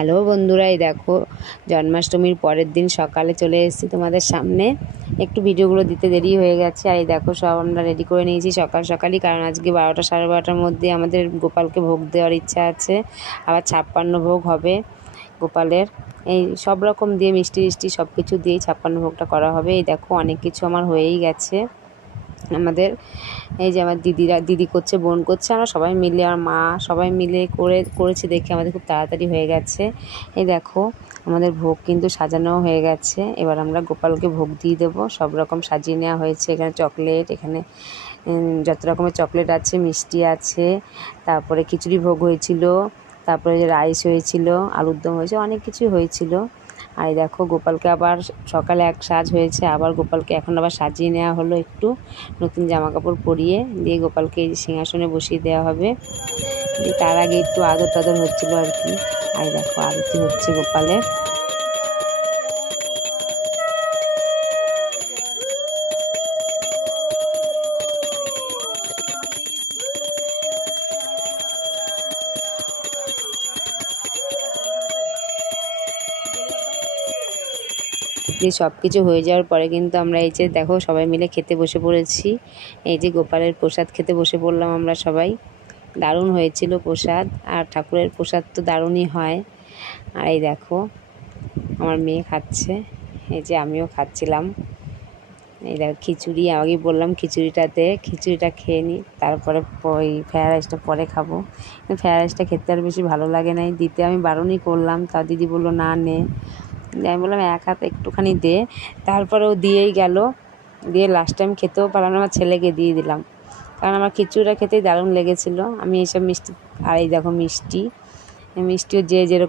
Hello বন্ধুরা, এই দেখো জন্মাষ্টমীর পরের দিন সকালে চলে এসেছি তোমাদের সামনে। একটু ভিডিওগুলো দিতে দেরি হয়ে গেছে। আর এই দেখো সব আমরা রেডি করে নিয়েছি সকাল সকালই, কারণ আজকে 12টা সাড়ে 12টার মধ্যে আমাদের গোপালকে ভোগ দেওয়ার ইচ্ছা আছে। আবার 56 ভোগ হবে গোপালের। এই সব রকম দিয়ে মিষ্টি টিষ্টি সব কিছু দিয়েই 56 ভোগটা করা হবে। এই দেখো অনেক কিছু আমার হয়েই গেছে। আমাদের এই যে আমার দিদি করছে, বোন করছে, আমরা সবাই মিলে, আমার মা সবাই মিলে করেছি দেখে আমাদের খুব তাড়াতাড়ি হয়ে গেছে। এই দেখো আমাদের ভোগ কিন্তু সাজানো হয়ে গেছে। এবার আমরা গোপালকে ভোগ দিয়ে দেবো। সব রকম সাজিয়ে নেওয়া হয়েছে। এখানে চকলেট, এখানে যত রকমের চকলেট আছে, মিষ্টি আছে, তারপরে খিচুড়ি ভোগ হয়েছিল, তারপরে রাইস হয়েছিল, আলুর দম হয়েছে, অনেক কিছুই হয়েছিল। আর দেখো গোপালকে আবার সকালে এক সাজ হয়েছে, আবার গোপালকে এখন আবার সাজিয়ে নেওয়া হলো, একটু নতুন জামা কাপড় পরিয়ে দিয়ে গোপালকে এই সিংহাসনে বসিয়ে দেওয়া হবে। তার আগে একটু আদর টাদর হচ্ছিলো আর কি। আর দেখো আরতি হচ্ছে গোপালের। দিয়ে সব কিছু হয়ে যাওয়ার পরে কিন্তু আমরা এই যে দেখো সবাই মিলে খেতে বসে পড়েছি। এই যে গোপালের প্রসাদ খেতে বসে পড়লাম আমরা সবাই। দারুণ হয়েছিল প্রসাদ, আর ঠাকুরের প্রসাদ তো দারুণই হয়। আর এই দেখো আমার মেয়ে খাচ্ছে, এই যে আমিও খাচ্ছিলাম। এই দেখো খিচুড়ি, আগে বললাম খিচুড়িটা খেয়ে নিই, তারপরে ওই ফ্রায়েড রাইসটা পরে খাবো। ফ্রায়েড রাইসটা খেতে আর বেশি ভালো লাগে না, দিতে আমি বারণই করলাম, তা দিদি বললো না নে। আমি বললাম এক হাত একটুখানি দে, তারপরেও দিয়েই গেল। দিয়ে লাস্ট টাইম খেতেও পারলাম না, আমার ছেলেকে দিয়ে দিলাম, কারণ আমার খিচুড়িটা খেতেই দারুণ লেগেছিলো। আমি এইসব মিষ্টি, আর এই দেখো মিষ্টিও যে যেরকম